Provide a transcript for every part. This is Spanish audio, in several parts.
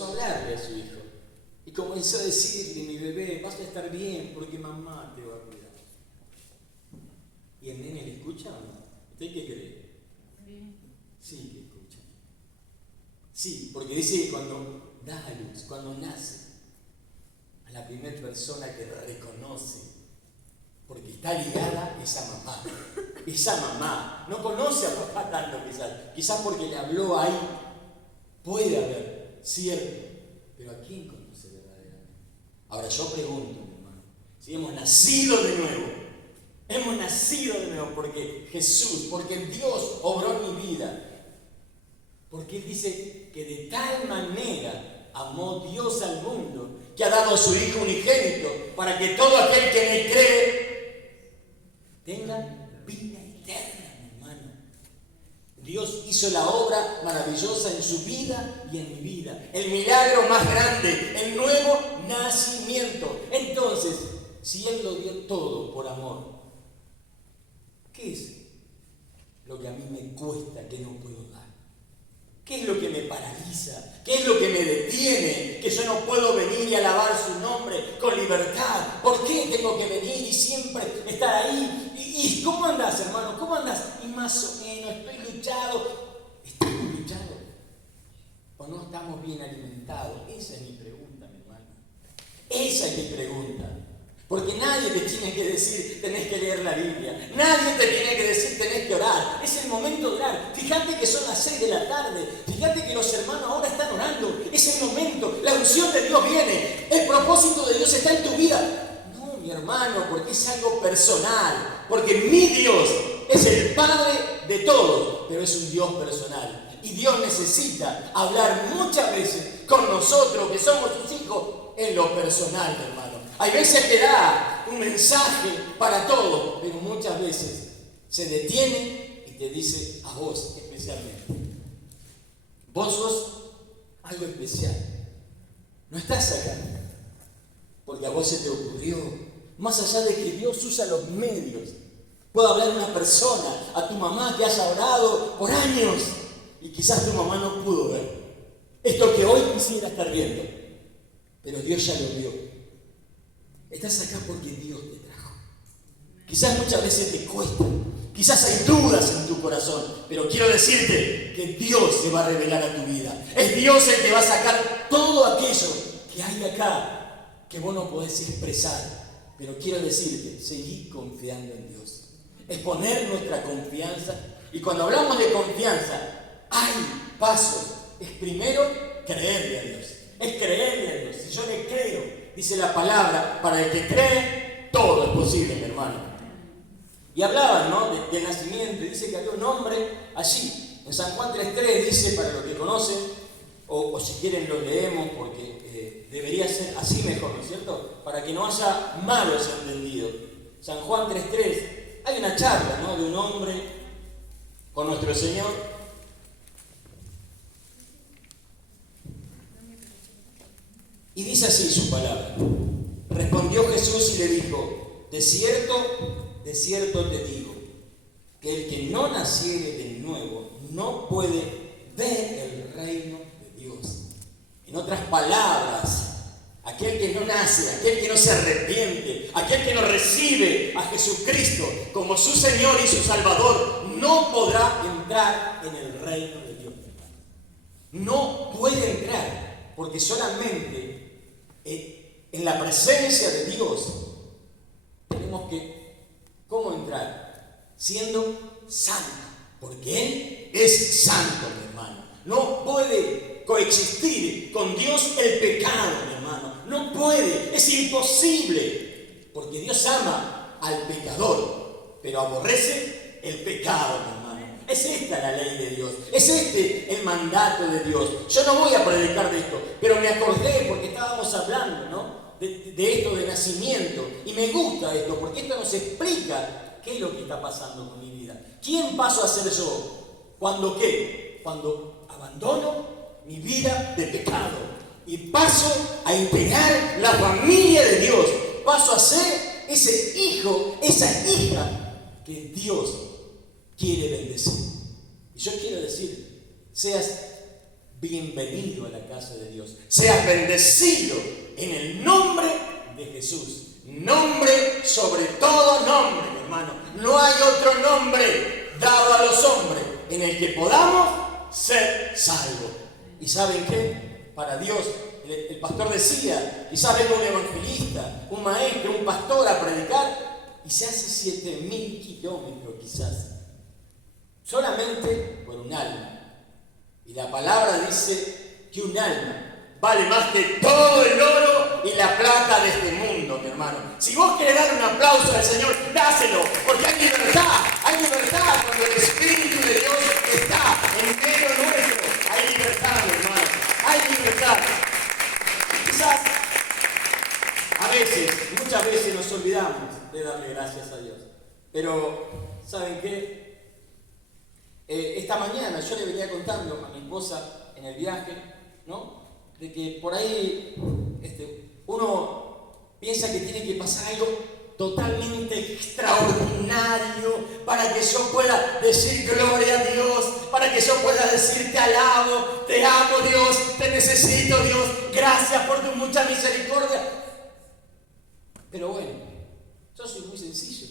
comenzó a hablarle a su hijo. Y comenzó a decirle: mi bebé, vas a estar bien porque mamá te va a cuidar. ¿Y el nene le escucha o no? ¿Usted qué cree? Sí que escucha. Sí, porque dice que cuando da a luz, cuando nace, a la primera persona que reconoce, porque está ligada esa mamá. Esa mamá no conoce a papá tanto quizás porque le habló ahí. Puede haber, cierto, pero ¿a quién conoce verdaderamente? Ahora yo pregunto, mi hermano, si hemos nacido de nuevo porque Jesús, porque Dios obró en mi vida, porque Él dice que de tal manera amó Dios al mundo, que ha dado a su Hijo unigénito, para que todo aquel que en Él cree tenga vida eterna, mi hermano. Dios hizo la obra maravillosa en su vida y en mi vida. El milagro más grande, el nuevo nacimiento. Entonces, si Él lo dio todo por amor, ¿qué es lo que a mí me cuesta que no puedo dar? ¿Qué es lo que me paraliza? ¿Qué es lo que me detiene? Que yo no puedo venir y alabar su nombre con libertad. ¿Por qué tengo que venir y siempre estar ahí? ¿Y cómo andás, hermano? ¿Cómo andás? Y más o menos, estoy luchado. ¿Estamos luchados? ¿O no estamos bien alimentados? Esa es mi pregunta, mi hermano. Esa es mi pregunta. Porque nadie te tiene que decir, tenés que leer la Biblia. Nadie te tiene que decir, tenés que orar. Es el momento de orar. Fíjate que son las 6 de la tarde. Fíjate que los hermanos ahora están orando. Es el momento. La unción de Dios viene. El propósito de Dios está en tu vida. No, mi hermano, porque es algo personal. Porque mi Dios es el Padre de todos, pero es un Dios personal. Y Dios necesita hablar muchas veces con nosotros, que somos sus hijos, en lo personal, mi hermano. Hay veces que da un mensaje para todos, pero muchas veces se detiene y te dice a vos especialmente. Vos sos algo especial. No estás acá porque a vos se te ocurrió. Más allá de que Dios usa los medios, puede hablar a una persona, a tu mamá que haya orado por años y quizás tu mamá no pudo ver esto que hoy quisiera estar viendo, pero Dios ya lo vio. Estás acá porque Dios te trajo. Quizás muchas veces te cuesta, quizás hay dudas en tu corazón, pero quiero decirte que Dios se va a revelar a tu vida. Es Dios el que va a sacar todo aquello que hay acá que vos no podés expresar. Pero quiero decirte, seguí confiando en Dios. Es poner nuestra confianza. Y cuando hablamos de confianza, hay pasos. Es primero creerle a Dios. Es creerle a Dios. Si yo le creo, dice la palabra, para el que cree, todo es posible, mi hermano. Y hablaban, ¿no?, del nacimiento. Dice que había un hombre allí. En San Juan 3:3 dice, para los que conocen, o si quieren lo leemos, porque debería ser así mejor, ¿no es cierto? Para que no haya malos entendidos. San Juan 3:3, hay una charla, ¿no?, de un hombre con nuestro Señor. Y dice así su palabra. Respondió Jesús y le dijo: de cierto te digo, que el que no naciere de nuevo no puede ver el reino de Dios. En otras palabras, aquel que no nace, aquel que no se arrepiente, aquel que no recibe a Jesucristo como su Señor y su Salvador, no podrá entrar en el reino de Dios. No puede entrar, porque solamente en la presencia de Dios tenemos que, ¿cómo entrar? Siendo santo, porque Él es santo, mi hermano. No puede coexistir con Dios el pecado, mi hermano. No puede, es imposible, porque Dios ama al pecador, pero aborrece el pecado, mi hermano. Es esta la ley de Dios, es este el mandato de Dios. Yo no voy a predicar de esto, pero me acordé porque estábamos hablando, ¿no?, de esto de nacimiento. Y me gusta esto, porque esto nos explica qué es lo que está pasando con mi vida. ¿Quién paso a ser yo? ¿Cuándo qué? Cuando abandono mi vida de pecado y paso a integrar la familia de Dios. Paso a ser ese hijo, esa hija que Dios quiere bendecir. Y yo quiero decir, seas bienvenido a la casa de Dios. Seas bendecido en el nombre de Jesús. Nombre sobre todo nombre, mi hermano. No hay otro nombre dado a los hombres en el que podamos ser salvos. ¿Y saben qué? Para Dios, el pastor decía, quizás venga un evangelista, un maestro, un pastor a predicar y se hace 7.000 kilómetros quizás, solamente por un alma. Y la palabra dice que un alma vale más que todo el oro y la plata de este mundo, mi hermano. Si vos querés dar un aplauso al Señor, dáselo, porque hay libertad cuando el Espíritu de Dios está en medio nuestro. Hay libertad, mi hermano, hay libertad. Quizás, muchas veces nos olvidamos de darle gracias a Dios. Pero, ¿saben qué? Esta mañana yo le venía contando a mi esposa en el viaje, ¿no? De que por ahí uno piensa que tiene que pasar algo totalmente extraordinario para que yo pueda decir gloria a Dios, para que yo pueda decir te alabo, te amo Dios, te necesito Dios, gracias por tu mucha misericordia. Pero bueno, yo soy muy sencillo,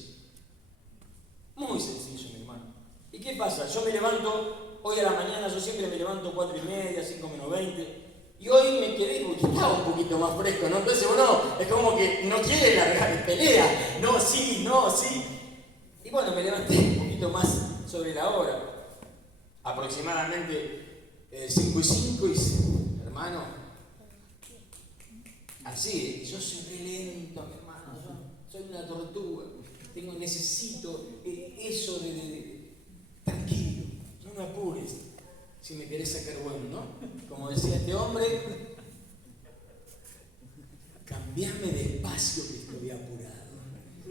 mi hermano. ¿Y qué pasa? Yo me levanto, hoy a la mañana yo siempre me levanto 4:30, 5:20. Y hoy me quedé porque estaba un poquito más fresco, ¿no? Entonces uno es como que no quiere largar pelea. No, sí. Y bueno, me levanté un poquito más sobre la hora. Aproximadamente 5:05 y hermano, así, yo soy re lento, mi hermano. Soy una tortuga. Necesito eso de tranquilo, no me apures. Si me querés sacar bueno, ¿no? Como decía este hombre, cambiame despacio que estoy apurado.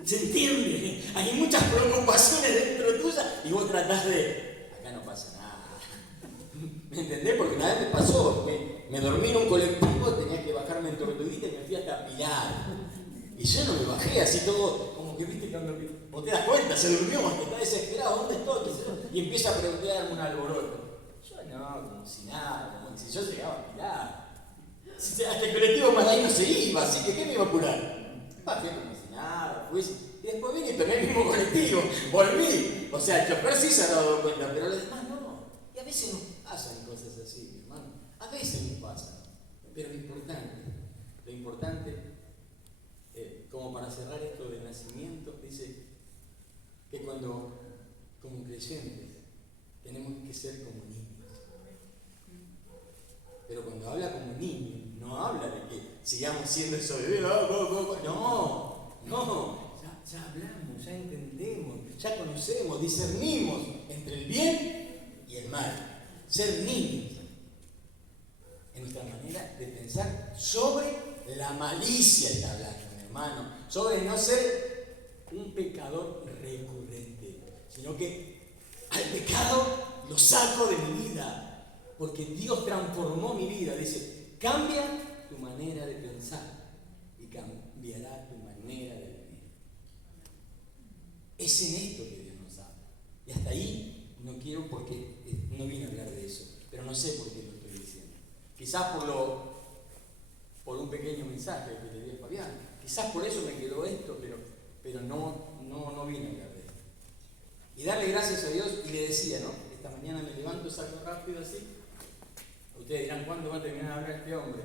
¿Se entiende? Hay muchas preocupaciones dentro tuya y vos tratás de, acá no pasa nada. ¿Me entendés? Porque una vez me pasó, me dormí en un colectivo, tenía que bajarme en Tortuguita y me fui hasta Pilar. Y yo no me bajé así todo, como que viste cuando vos te das cuenta, se durmió, que está desesperado, ¿dónde estoy? Y empieza a preguntarme un alboroto. No, como si nada, como si yo llegaba a Pilar. Hasta el colectivo más ahí no se iba, así que ¿qué me iba a apurar? Bajé como si nada, fui, y después vine y tomé el mismo colectivo, volví. O sea, el chofer sí se ha dado cuenta, pero los demás no. Y a veces nos pasan cosas así, mi hermano. A veces nos pasan. Pero lo importante, como para cerrar esto del nacimiento, dice que cuando, como creyentes, tenemos que ser como niños. Pero cuando habla como niño, no habla de que sigamos siendo esos bebés. No. Ya hablamos, ya entendemos, ya conocemos, discernimos entre el bien y el mal. Ser niños en nuestra manera de pensar sobre la malicia, está hablando, mi hermano. Sobre no ser un pecador recurrente, sino que al pecado lo saco de mi vida. Porque Dios transformó mi vida. Dice, cambia tu manera de pensar y cambiará tu manera de vivir. Es en esto que Dios nos habla. Y hasta ahí no quiero porque no vine a hablar de eso. Pero no sé por qué lo estoy diciendo. Quizás por un pequeño mensaje que le di a Fabián. Quizás por eso me quedó esto, pero no vine a hablar de esto. Y darle gracias a Dios, y le decía, ¿no? Esta mañana me levanto, salgo rápido así. Ustedes dirán, ¿cuándo va a terminar de hablar este hombre?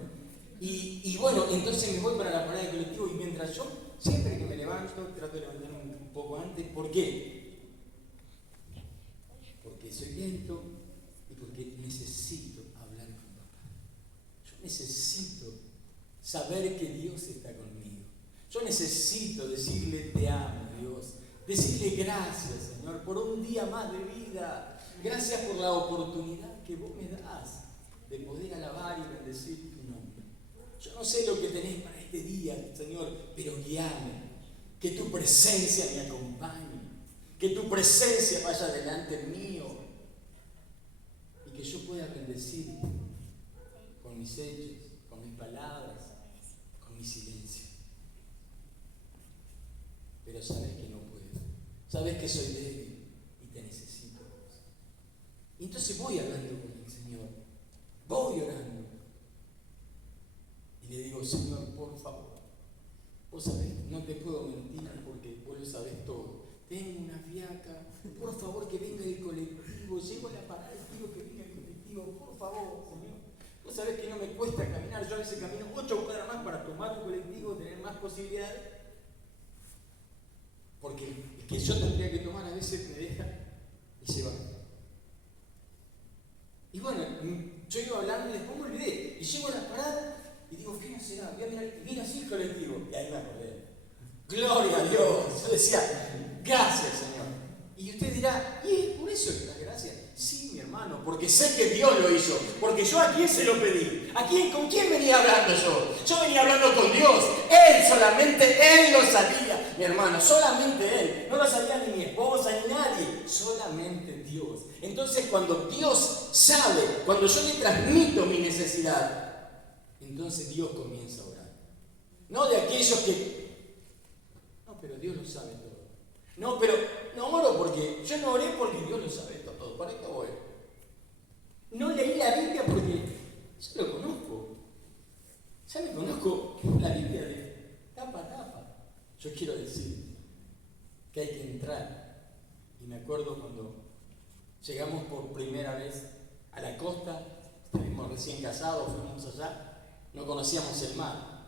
Y bueno, entonces me voy para la parada de colectivo y mientras yo, siempre que me levanto, trato de levantarme un poco antes. ¿Por qué? Porque soy lento y porque necesito hablar con papá. Yo necesito saber que Dios está conmigo. Yo necesito decirle te amo, Dios. Decirle gracias, Señor, por un día más de vida. Gracias por la oportunidad que vos me das de poder alabar y bendecir tu nombre. Yo no sé lo que tenés para este día, Señor, pero guíame. Que tu presencia me acompañe. Que tu presencia vaya delante mío. Y que yo pueda bendecir con mis hechos, con mis palabras, con mi silencio. Pero sabes que no puedo. Sabes que soy débil y te necesito. Y entonces voy hablando con el Señor. voy orando. Y le digo, Señor, por favor, vos sabés, no te puedo mentir porque vos lo sabés todo. Tengo una fiaca, por favor que venga el colectivo, llego a la parada y quiero que venga el colectivo, por favor, Señor. Vos sabés que no me cuesta caminar, yo a veces camino 8 cuadras más para tomar un colectivo, tener más posibilidades. Porque el que yo tendría que tomar a veces me deja y se va. Y bueno, yo iba hablando y después me olvidé. Y llego a la parada y digo, ¿qué no será? Voy a mirar, y viene así el colectivo. Y ahí me acordé. Gloria a Dios. Yo decía, gracias, Señor. Y usted dirá, ¿y es por eso que das gracias? Sí, mi hermano, porque sé que Dios lo hizo. Porque yo a quién se lo pedí. ¿Con quién venía hablando yo? Yo venía hablando con Dios. Él, solamente Él lo sabía. Mi hermano, solamente Él. No lo sabía ni mi esposa ni nadie. Solamente Dios. Entonces cuando Dios sabe, cuando yo le transmito mi necesidad, entonces Dios comienza a orar. No de aquellos que... No, pero Dios lo sabe todo. No, pero no oro porque... Yo no oré porque Dios lo sabe todo. ¿Para qué voy? No leí la Biblia porque ya lo conozco. Ya me conozco la Biblia de tapa a tapa. Yo quiero decir que hay que entrar. Y me acuerdo cuando llegamos por primera vez a la costa, estábamos recién casados, fuimos allá, no conocíamos el mar.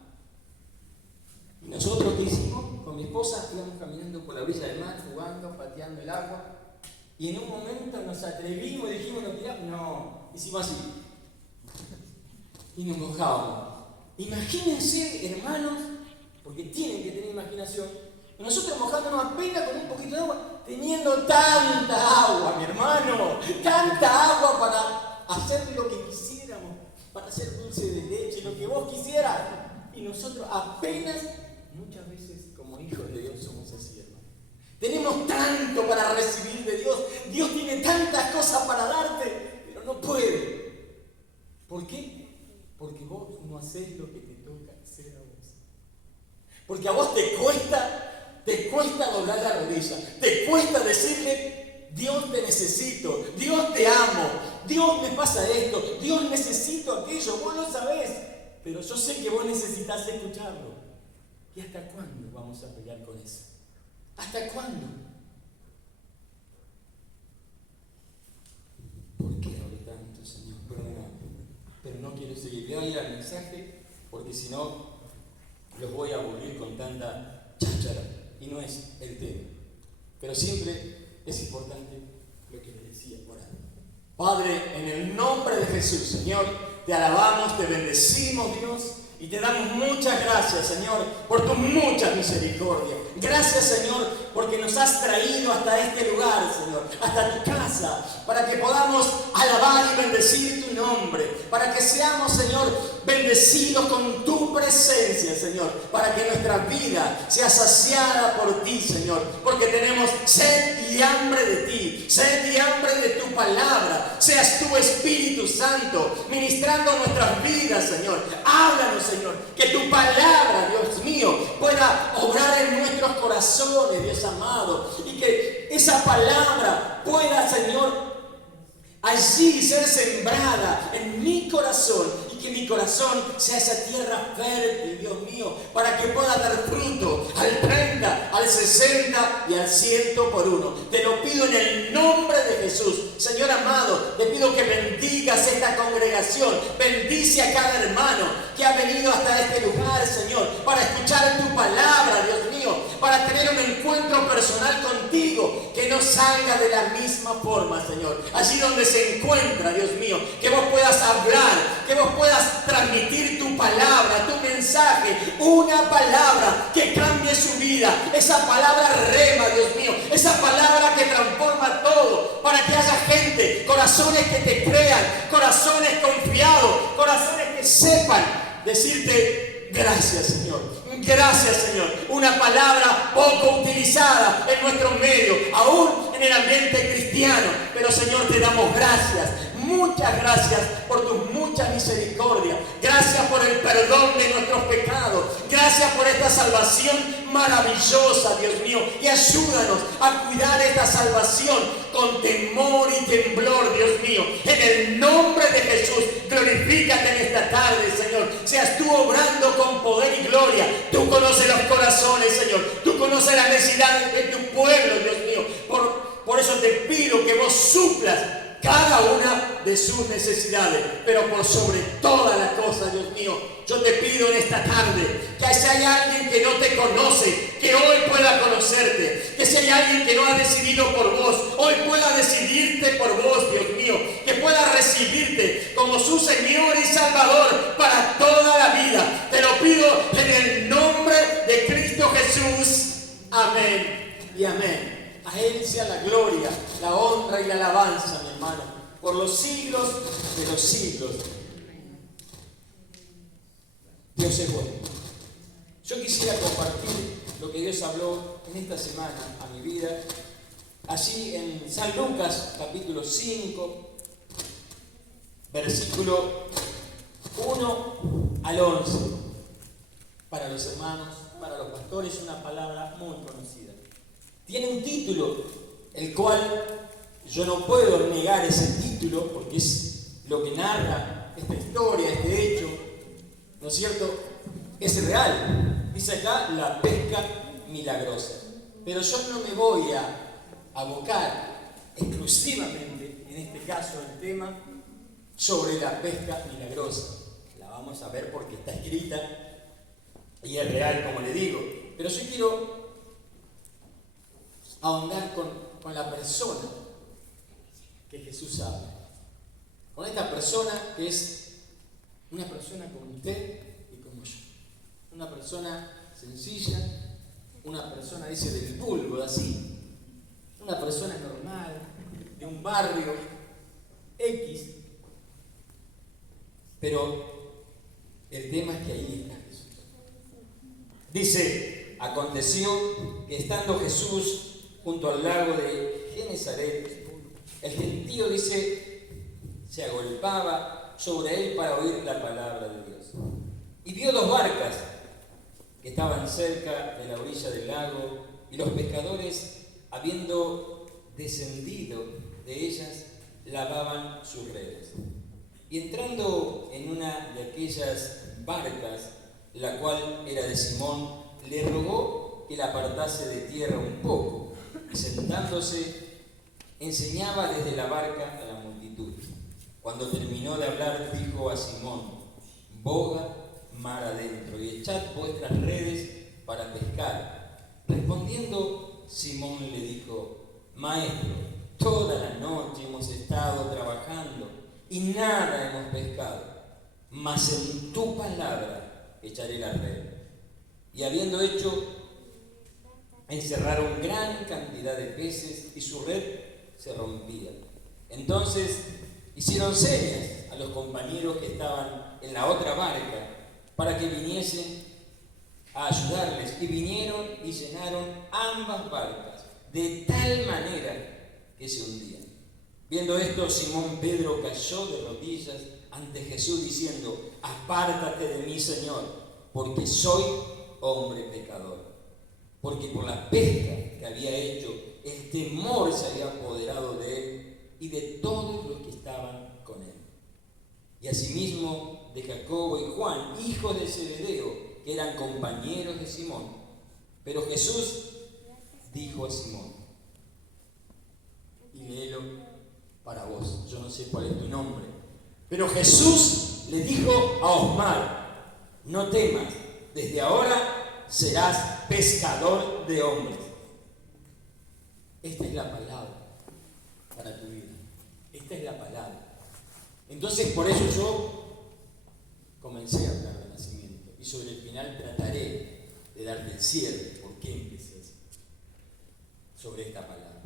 Y nosotros, ¿qué hicimos? Con mi esposa íbamos caminando por la orilla del mar, jugando, pateando el agua, y en un momento nos atrevimos y dijimos, ¿nos tiramos? No, hicimos así. Y nos mojábamos. Imagínense, hermanos, porque tienen que tener imaginación, nosotros mojándonos apenas con un poquito de agua, teniendo tanta agua, mi hermano, tanta agua para hacer lo que quisiéramos, para hacer dulce de leche, lo que vos quisieras. Y nosotros apenas, muchas veces como hijos de Dios somos así, hermano. Tenemos tanto para recibir de Dios. Dios tiene tantas cosas para darte, pero no puede. ¿Por qué? Porque vos no hacés lo que te toca hacer a vos. Porque a vos te cuesta doblar la rodilla, te cuesta decirle, Dios te necesito, Dios te amo, Dios me pasa esto, Dios necesito aquello, vos lo sabés, pero yo sé que vos necesitas escucharlo. ¿Y hasta cuándo vamos a pelear con eso? ¿Hasta cuándo? ¿Por qué hablo tanto, Señor? Perdóname, pero no quiero seguir. Voy a ir al mensaje porque si no los voy a aburrir con tanta cháchara. Y no es el tema. Pero siempre es importante lo que les decía orar. Padre, en el nombre de Jesús, Señor, te alabamos, te bendecimos, Dios, y te damos muchas gracias, Señor, por tus muchas misericordias. Gracias, Señor, porque nos has traído hasta este lugar, Señor, hasta tu casa, para que podamos alabar y bendecir tu nombre, para que seamos, Señor, bendecidos con tu presencia, Señor, para que nuestra vida sea saciada por ti, Señor, porque tenemos sed y hambre de ti, sed y hambre de tu palabra. Seas tu Espíritu Santo ministrando nuestras vidas, Señor. Háblanos, Señor, que tu palabra, Dios mío, pueda obrar en nuestros corazones, Dios amado, y que esa palabra pueda, Señor, allí ser sembrada en mi corazón, y que mi corazón sea esa tierra fértil, Dios mío, para que pueda dar fruto al 30, al 60 y al 100 por uno. Te lo pido en el nombre de Jesús. Señor amado, te pido que bendigas esta congregación, bendice a cada hermano que ha venido hasta este lugar, Señor, para escuchar tu palabra, Dios mío, para tener un encuentro personal contigo, que no salga de la misma forma, Señor. Allí donde se encuentra, Dios mío, que vos puedas hablar, que vos puedas transmitir tu palabra, tu mensaje, una palabra que cambie su vida, esa palabra rema, Dios mío, esa palabra que transforma todo, para que haya gente, corazones que te crean, corazones confiados, corazones que sepan decirte gracias, Señor. Gracias, Señor. Una palabra poco utilizada en nuestro medio, aún en el ambiente cristiano. Pero, Señor, te damos gracias. Muchas gracias por tus muchas misericordias. Gracias por el perdón de nuestros pecados. Gracias Gracias por esta salvación maravillosa, Dios mío. Y ayúdanos a cuidar esta salvación con temor y temblor, Dios mío. En el nombre de Jesús, glorifícate en esta tarde, Señor. Seas tú obrando con poder y gloria. Tú conoces los corazones, Señor. Tú conoces las necesidades de tu pueblo, Dios mío. Por eso te pido que vos suplas cada una de sus necesidades, pero por sobre todas las cosas, Dios mío, yo te pido en esta tarde que si hay alguien que no te conoce, que hoy pueda conocerte, que si hay alguien que no ha decidido por vos, hoy pueda decidirte por vos, Dios mío, que pueda recibirte como su Señor y Salvador para toda la vida. Te lo pido en el nombre de Cristo Jesús. Amén y amén. A Él sea la gloria, la honra y la alabanza, mi hermano, por los siglos de los siglos. Dios es bueno. Yo quisiera compartir lo que Dios habló en esta semana a mi vida. Allí en San Lucas, capítulo 5, versículo 1 al 11. Para los hermanos, para los pastores, una palabra muy conocida. Tiene un título, el cual yo no puedo negar ese título, porque es lo que narra esta historia, este hecho, ¿no es cierto? Es real. Dice acá, la pesca milagrosa. Pero yo no me voy a abocar exclusivamente, en este caso, el tema sobre la pesca milagrosa. La vamos a ver porque está escrita y es real, como le digo. Pero yo quiero ahondar con la persona que Jesús habla. Con esta persona que es una persona como usted y como yo. Una persona sencilla, una persona, dice, del vulgo, así. Una persona normal, de un barrio X. Pero el tema es que ahí está Jesús. Dice, aconteció que estando Jesús junto al lago de Genesaret, el gentío, dice, se agolpaba sobre él para oír la palabra de Dios. Y vio dos barcas que estaban cerca de la orilla del lago, y los pescadores, habiendo descendido de ellas, lavaban sus redes. Y entrando en una de aquellas barcas, la cual era de Simón, le rogó que la apartase de tierra un poco, y sentándose, enseñaba desde la barca a la multitud. Cuando terminó de hablar, dijo a Simón: boga mar adentro y echad vuestras redes para pescar. Respondiendo, Simón le dijo: Maestro, toda la noche hemos estado trabajando y nada hemos pescado, mas en tu palabra echaré la red. Y habiendo hecho, encerraron gran cantidad de peces y su red se rompía. Entonces hicieron señas a los compañeros que estaban en la otra barca para que viniesen a ayudarles, y vinieron y llenaron ambas barcas de tal manera que se hundían. Viendo esto, Simón Pedro cayó de rodillas ante Jesús diciendo: apártate de mí, Señor, porque soy hombre pecador. Porque por la pesca que había hecho, el temor se había apoderado de él y de todos los que estaban con él. Y asimismo de Jacobo y Juan, hijos de Zebedeo, que eran compañeros de Simón. Pero Jesús dijo a Simón, y léelo para vos, yo no sé cuál es tu nombre, pero Jesús le dijo a Osmar: no temas, desde ahora serás pescador de hombres. Esta es la palabra para tu vida. Esta es la palabra. Entonces, por eso yo comencé a hablar de nacimiento, y sobre el final trataré de darte el cierre, por qué empecé así, sobre esta palabra.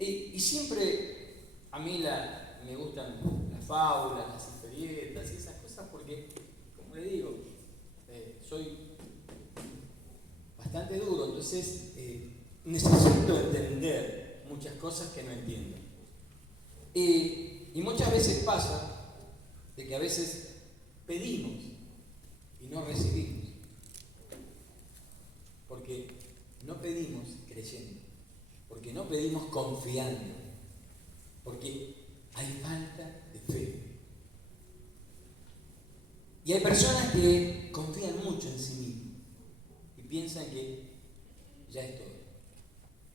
Y siempre a mí me gustan las fábulas, las historietas y esas cosas, porque, como le digo, soy bastante duro, entonces necesito entender muchas cosas que no entiendo. Y muchas veces pasa de que a veces pedimos y no recibimos. Porque no pedimos creyendo, porque no pedimos confiando, porque hay falta de fe. Y hay personas que confían mucho en sí mismos y piensan que ya es todo.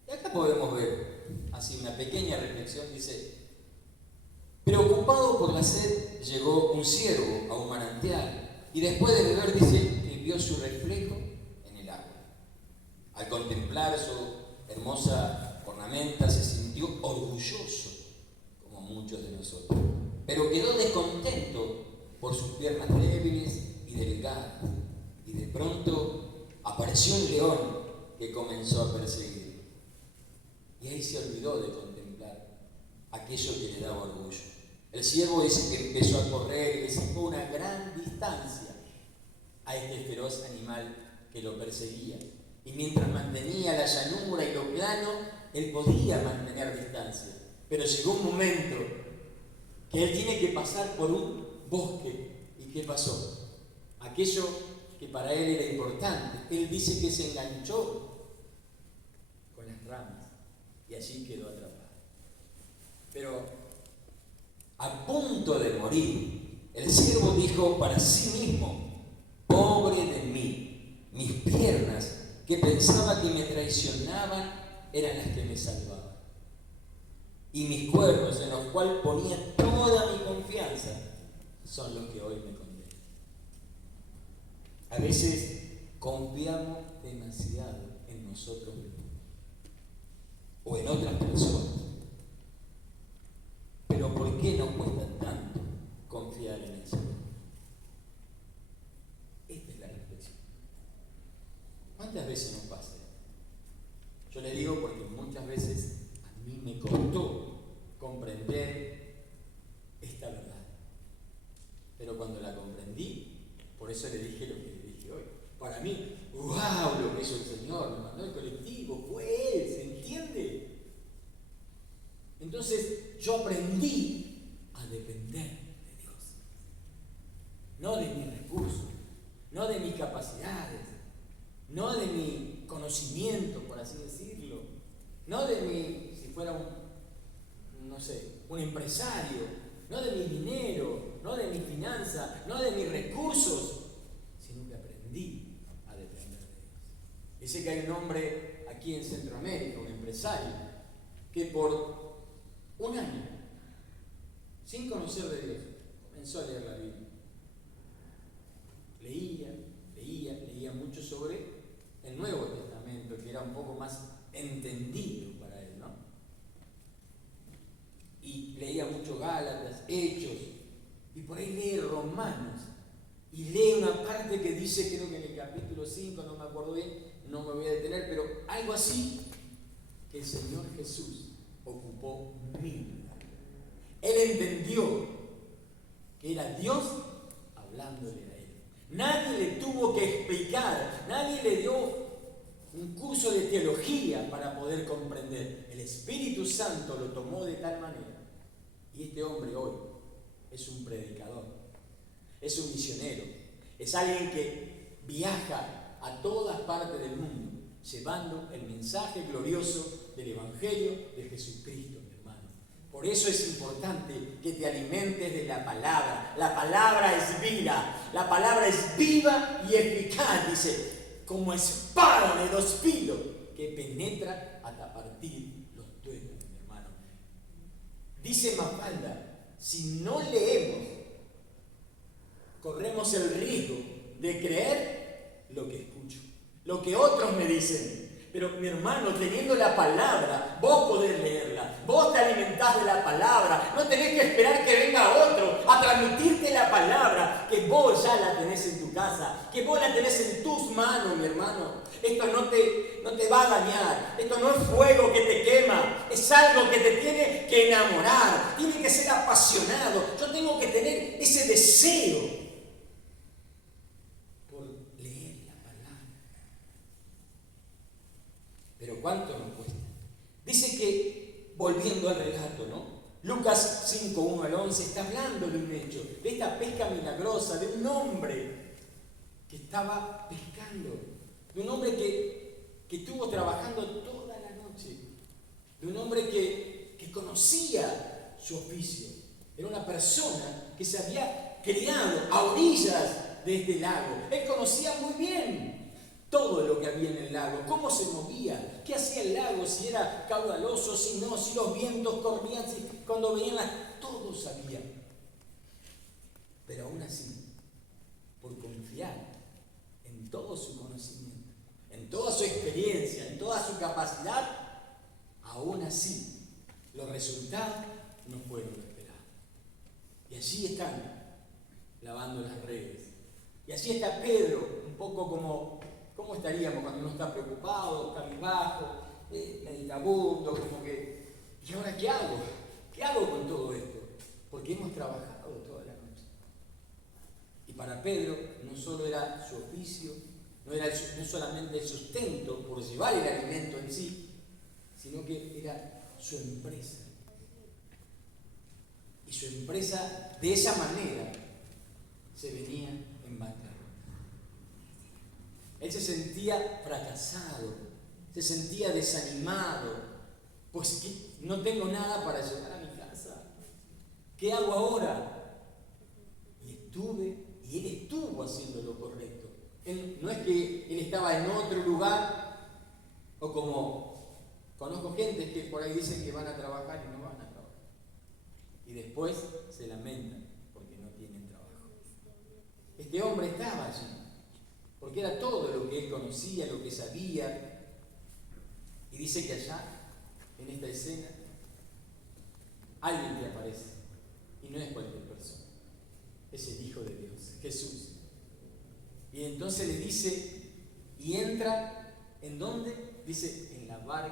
Y acá podemos ver así una pequeña reflexión. Dice: preocupado por la sed, llegó un ciervo a un manantial y después de beber, dice que vio su reflejo en el agua. Al contemplar su hermosa ornamenta se sintió orgulloso, como muchos de nosotros, pero quedó descontento por sus piernas débiles y delgadas. Y de pronto apareció un león que comenzó a perseguirlo. Y ahí se olvidó de contemplar aquello que le daba orgullo. El ciervo dice que empezó a correr y le sacó una gran distancia a este feroz animal que lo perseguía. Y mientras mantenía la llanura y lo plano, él podía mantener distancia. Pero llegó un momento que él tiene que pasar por un bosque. ¿Y qué pasó? Aquello que para él era importante, él dice que se enganchó con las ramas y allí quedó atrapado. Pero a punto de morir, el siervo dijo para sí mismo: pobre de mí, mis piernas, que pensaba que me traicionaban, eran las que me salvaban, y mis cuernos, en los cuales ponía toda mi confianza, son los que hoy me condenan. A veces confiamos demasiado en nosotros mismos o en otras personas. Pero ¿por qué nos cuesta tanto confiar en el Señor? Esta es la reflexión. ¿Cuántas veces nos pasa? Yo le digo porque muchas veces a mí me costó comprender esta verdad. Pero cuando la comprendí, por eso le dije lo que le dije hoy. Para mí, ¡wow! Lo que hizo el Señor, me mandó el colectivo, fue Él, ¿se entiende? Entonces yo aprendí a depender de Dios. No de mis recursos, no de mis capacidades, no de mi conocimiento, por así decirlo, no de mi, si fuera un empresario, no de mi dinero, no de mi finanza, no de mis recursos, sino que aprendí a depender de Dios. Dice que hay un hombre aquí en Centroamérica, un empresario, que por un año, sin conocer de Dios, comenzó a leer la Biblia. Leía mucho sobre el Nuevo Testamento, que era un poco más entendido para él, ¿no? Y leía mucho Gálatas, Hechos, y por ahí lee Romanos, y lee una parte que dice, creo que en el capítulo 5, no me acuerdo bien, no me voy a detener, pero algo así, que el Señor Jesús ocupó mi lugar. Él entendió que era Dios hablándole a él. Nadie le tuvo que explicar, nadie le dio un curso de teología para poder comprender. El Espíritu Santo lo tomó de tal manera. Y este hombre hoy es un predicador, es un misionero, es alguien que viaja a todas partes del mundo llevando el mensaje glorioso del Evangelio de Jesucristo, mi hermano. Por eso es importante que te alimentes de la palabra. La palabra es vida, la palabra es viva y eficaz, dice, como espada de dos filos que penetra hasta partir los tuétanos, mi hermano. Dice Mafalda, si no leemos, corremos el riesgo de creer lo que escucho, lo que otros me dicen. Pero mi hermano, teniendo la palabra, vos podés leerla, vos te alimentás de la palabra, no tenés que esperar que venga otro a transmitirte la palabra, que vos ya la tenés en tu casa, que vos la tenés en tus manos, mi hermano. Esto no te va a dañar, esto no es fuego que te quema, es algo que te tiene que enamorar, tiene que ser apasionado. Yo tengo que tener ese deseo por leer la palabra. Pero ¿cuánto nos cuesta? Dice que, volviendo al relato, ¿no? Lucas 5, 1 al 11, está hablando de un hecho, de esta pesca milagrosa, de un hombre que estaba pescando, de un hombre que estuvo trabajando toda la noche, de un hombre que conocía su oficio. Era una persona que se había criado a orillas de este lago. Él conocía muy bien todo lo que había en el lago, cómo se movía, qué hacía el lago, si era caudaloso, si no, si los vientos corrían, si cuando venían todo sabía. Pero aún así, por confiar en todo su conocimiento, en toda su experiencia, en toda su capacidad, aún así los resultados no fueron los esperados. Y allí están lavando las redes. Y allí está Pedro, un poco como, ¿cómo estaríamos cuando uno está preocupado, cabizbajo, meditabundo, como que, ¿y ahora qué hago? ¿Qué hago con todo esto? Porque hemos trabajado toda la noche. Y para Pedro no solo era su oficio, no solamente el sustento por llevar el alimento en sí, sino que era su empresa. Y su empresa de esa manera se venía en bancarrota. Él se sentía fracasado, se sentía desanimado, pues no tengo nada para llevar a mi casa. ¿Qué hago ahora? Y él estuvo haciendo lo correcto. No es que él estaba en otro lugar, o como conozco gente que por ahí dicen que van a trabajar y no van a trabajar. Y después se lamentan porque no tienen trabajo. Este hombre estaba allí, porque era todo lo que él conocía, lo que sabía. Y dice que allá, en esta escena, alguien que aparece. Y no es cualquier persona. Es el Hijo de Dios, Jesús. Y entonces le dice, y entra, ¿en dónde? Dice, en la barca